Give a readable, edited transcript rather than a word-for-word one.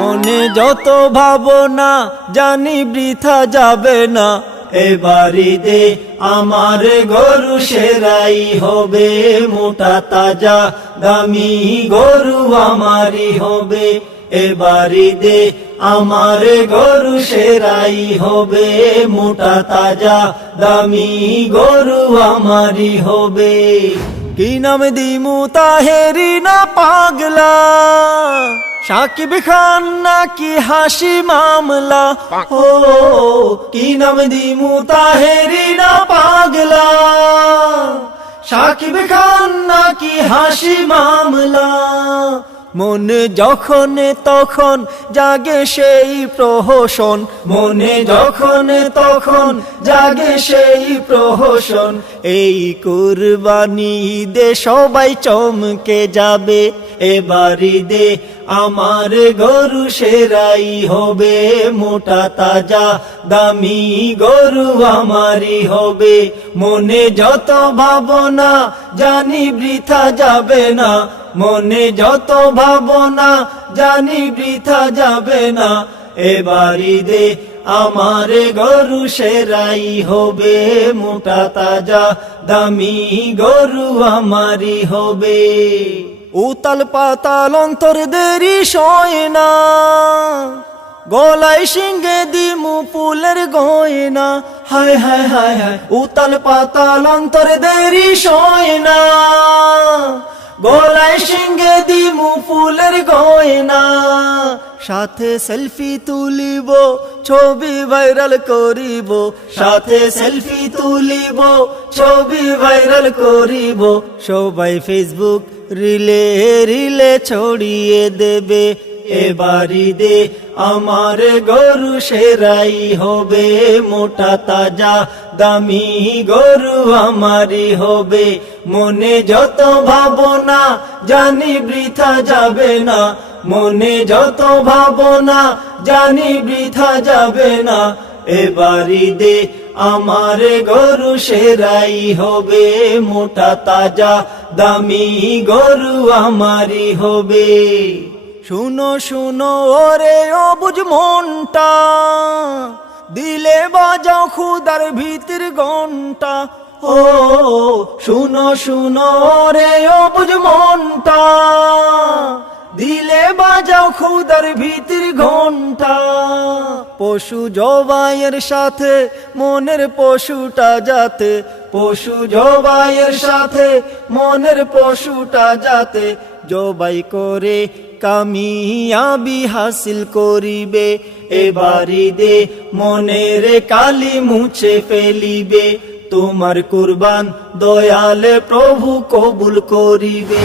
মনে যত ভাবনা জানি বৃথা যাবে না, এবার ঈদে আমার গরু সেরাই হবে, মোটা তাজা দামি গরু আমারই হবে। এবার ঈদে আমার গরু সেরাই হবে, মোটা তাজা দামি গরু আমারই হবে। কি নাম দিমু তাহেরি না পাগলা, সাকিব খান নাকি হাসি মামলা, ও কি নাম দিমু তাহেরি না পাগলা, সাকিব খান নাকি হাসি মামলা। মনে যখন তখন জাগে সেই প্রহসন, মনে যখন তখন জাগে সেই প্রহসন। এই কুরবানি ঈদে সবাই চমকে যাবে, এবার ঈদে আমার গরু সেরাই হবে, মোটা তাজা দামি গরু আমারই হবে। মনে যত ভাবনা জানি বৃথা যাবে না, মনে যত ভাবনা জানি বৃথা যাবে না, এবার ঈদে আমার গরু সেরাই হবে, মোটা তাজা দামি গরু আমারই হবে। উতাল পাতাল অন্তর দেরি সয় না, গলায় সিংহে দিমু ফুলের গয়না, হায় হায় হায় হায়। উতাল পাতাল অন্তর দেরি সয় না, গলায় সিংহে দিমু ফুলের গয়না। সাথে সেলফি তুলিব, ছবি ভাইরাল করিব, সাথে সেলফি তুলিব, ছবি ভাইরাল করিব। সবাই ফেসবুক রিলে রিলে ছড়িয়ে দেবে, এবার ঈদে আমার গরু সেরাই হবে, মোটা তাজা দামি গরু আমারই হবে। মনে যত ভাবনা জানি বৃথা যাবে না, মনে যত ভাবনা জানি বৃথা যাবে না, এবার ঈদে আমার গরু সেরাই হবে, মোটা তাজা দামি গরু আমারই হবে। শুনো শুনো ওরে অবুঝ মনটা, দিলে বাজাও খুদার ভিতর ঘন্টা, ও শুনো শুনো রে অবুঝ মনটা, দিলে বাজাও খুদার ভিতর ঘন্টা। পশু জবাইয়ের সাথে মনের পশুটা যাতে, পশু জবাইয়ের সাথে মনের পশুটা যাতে, জবাই করে কামিয়াবি হাসিল করিবে, এবার ঈদে মনের কালি মুছে ফেলিবে। তোমার কুরবান দয়ালে প্রভু কবুল করিবে।